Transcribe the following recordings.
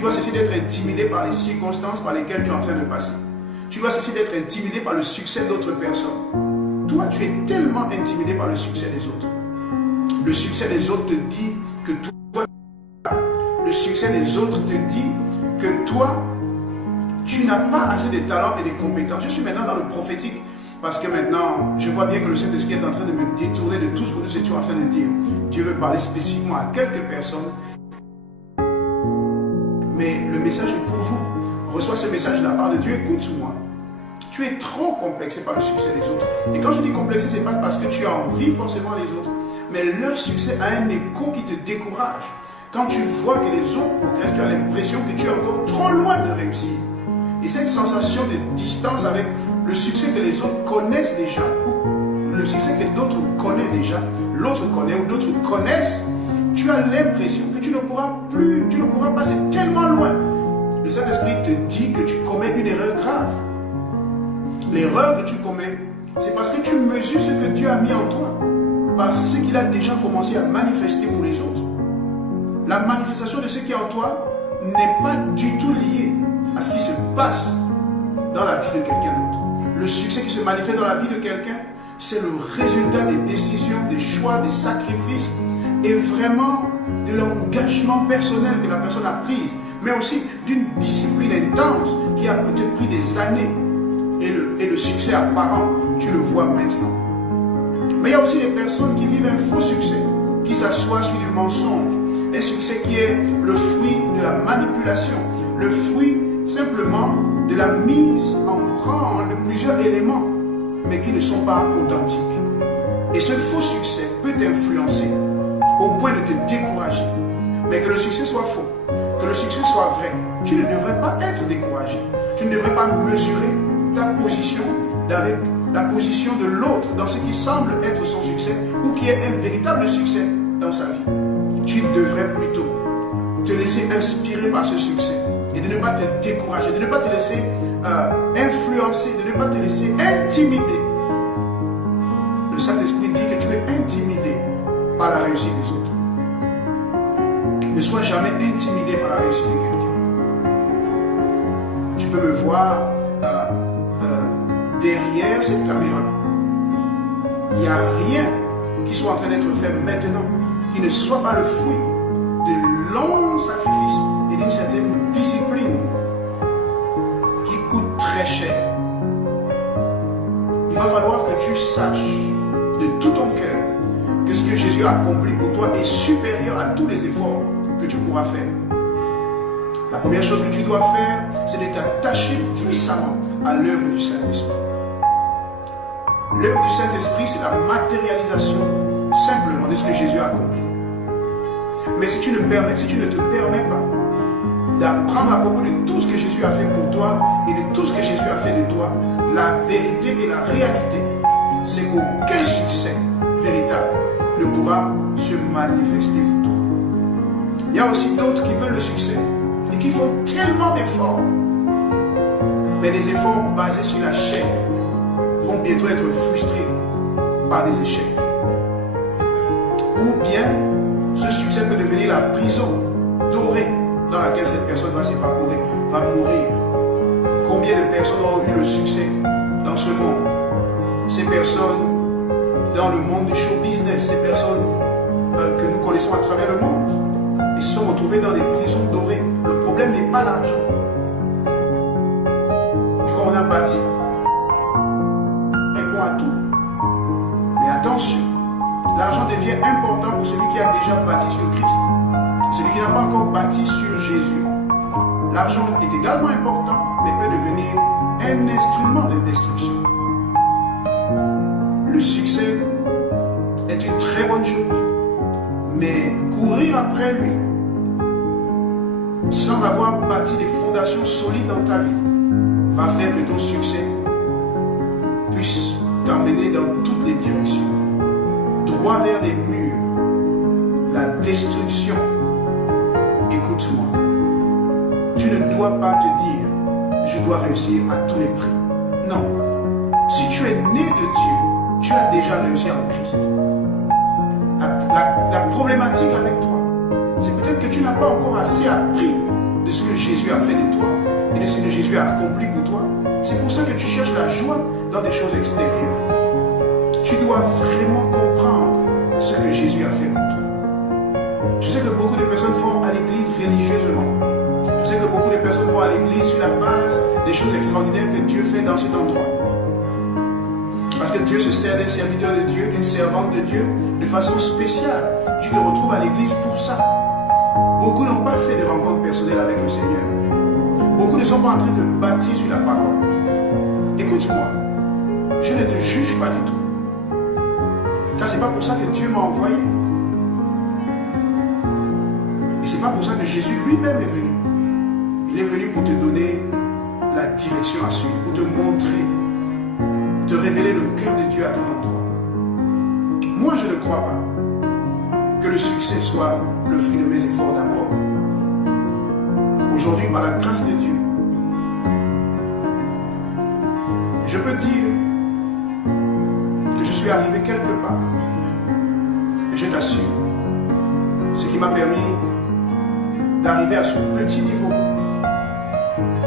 Tu dois cesser d'être intimidé par les circonstances par lesquelles tu es en train de passer. Tu dois cesser d'être intimidé par le succès d'autres personnes. Toi, tu es tellement intimidé par le succès des autres. Le succès des autres te dit que toi, le succès des autres te dit que toi, tu n'as pas assez de talent et de compétences. Je suis maintenant dans le prophétique parce que maintenant, je vois bien que le Saint-Esprit est en train de me détourner de tout ce que nous étions en train de dire. Dieu veut parler spécifiquement à quelques personnes. Mais le message est pour vous. Reçois ce message de la part de Dieu, écoute-moi. Tu es trop complexé par le succès des autres. Et quand je dis complexé, ce n'est pas parce que tu envies forcément les autres, mais leur succès a un écho qui te décourage. Quand tu vois que les autres progressent, tu as l'impression que tu es encore trop loin de réussir. Et cette sensation de distance avec le succès que les autres connaissent déjà, ou le succès que d'autres connaissent déjà, l'autre connaît ou d'autres connaissent, tu as l'impression que tu ne pourras passer tellement loin. Le Saint-Esprit te dit que tu commets une erreur grave. L'erreur que tu commets, c'est parce que tu mesures ce que Dieu a mis en toi, par ce qu'il a déjà commencé à manifester pour les autres. La manifestation de ce qui est en toi n'est pas du tout liée à ce qui se passe dans la vie de quelqu'un d'autre. Le succès qui se manifeste dans la vie de quelqu'un, c'est le résultat des décisions, des choix, des sacrifices et vraiment de l'engagement personnel que la personne a prise, mais aussi d'une discipline intense qui a peut-être pris des années. Et le succès apparent, tu le vois maintenant. Mais il y a aussi des personnes qui vivent un faux succès, qui s'assoient sur du mensonge. Un succès qui est le fruit de la manipulation, le fruit simplement de la mise en branle de plusieurs éléments, mais qui ne sont pas authentiques. Et ce faux succès peut t'influencer au point de te décourager. Mais que le succès soit faux, que le succès soit vrai, tu ne devrais pas être découragé. Tu ne devrais pas mesurer ta position avec la position de l'autre dans ce qui semble être son succès ou qui est un véritable succès dans sa vie. Tu devrais plutôt te laisser inspirer par ce succès et de ne pas te décourager, de ne pas te laisser influencer, de ne pas te laisser intimider. Le Saint-Esprit dit que tu es intimidé par la réussite des autres. Ne sois jamais intimidé par la réussite de quelqu'un. Tu peux me voir derrière cette caméra. Il n'y a rien qui soit en train d'être fait maintenant qui ne soit pas le fruit de longs sacrifices et d'une certaine discipline qui coûte très cher. Il va falloir que tu saches de tout ton cœur que ce que Jésus a accompli pour toi est supérieur à tous les efforts que tu pourras faire. La première chose que tu dois faire, c'est de t'attacher puissamment à l'œuvre du Saint-Esprit. L'œuvre du Saint-Esprit, c'est la matérialisation simplement de ce que Jésus a accompli. Mais si tu ne te permets pas d'apprendre à propos de tout ce que Jésus a fait pour toi et de tout ce que Jésus a fait de toi, la vérité et la réalité, c'est qu'aucun succès véritable ne pourra se manifester pour toi. Il y a aussi d'autres qui veulent le succès et qui font tellement d'efforts, mais des efforts basés sur la chair vont bientôt être frustrés par des échecs. Ou bien, ce succès peut devenir la prison dorée dans laquelle cette personne va s'évaporer, va mourir. Combien de personnes ont eu le succès dans ce monde? Ces personnes dans le monde du show business, ces personnes que nous connaissons à travers le monde, ils se sont retrouvés dans des prisons dorées. Le problème n'est pas l'argent. Quand on a bâti, répond à tout. Mais attention, l'argent devient important pour celui qui a déjà bâti sur Christ. Celui qui n'a pas encore bâti sur Jésus. L'argent est également important, mais peut devenir un instrument de destruction. Le succès est une très bonne chose, mais courir après lui sans avoir bâti des fondations solides dans ta vie va faire que ton succès puisse t'emmener dans toutes les directions, droit vers des murs, la destruction. Écoute-moi, tu ne dois pas te dire je dois réussir à tous les prix. Non, si tu es né de Dieu, tu as déjà réussi en Christ. La problématique avec toi, c'est peut-être que tu n'as pas encore assez appris de de ce que Jésus a fait de toi et de ce que Jésus a accompli pour toi. C'est pour ça que tu cherches la joie dans des choses extérieures. Tu dois vraiment comprendre ce que Jésus a fait pour toi. Je sais que beaucoup de personnes vont à l'église religieusement. Je sais que beaucoup de personnes vont à l'église sur la base des choses extraordinaires que Dieu fait dans cet endroit. Parce que Dieu se sert d'un serviteur de Dieu, d'une servante de Dieu, de façon spéciale. Tu te retrouves à l'église pour ça. Beaucoup n'ont pas fait de rencontres personnelles avec le Seigneur. Beaucoup ne sont pas en train de bâtir sur la parole. Écoute-moi, je ne te juge pas du tout. Car ce n'est pas pour ça que Dieu m'a envoyé. Et ce n'est pas pour ça que Jésus lui-même est venu. Il est venu pour te donner la direction à suivre, pour te montrer, te révéler le cœur de Dieu à ton endroit. Moi, je ne crois pas que le succès soit le fruit de mes efforts d'abord. Aujourd'hui, par la grâce de Dieu, je peux dire que je suis arrivé quelque part. Et je t'assure, ce qui m'a permis d'arriver à ce petit niveau,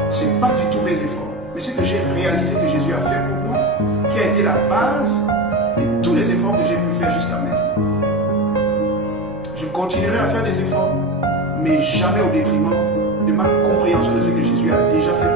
ce n'est pas du tout mes efforts, mais ce que j'ai réalisé que Jésus a fait pour moi, qui a été la base de tous les efforts que j'ai pu faire jusqu'à maintenant. Je continuerai à faire des efforts, mais jamais au détriment de ma compréhension de ce que Jésus a déjà fait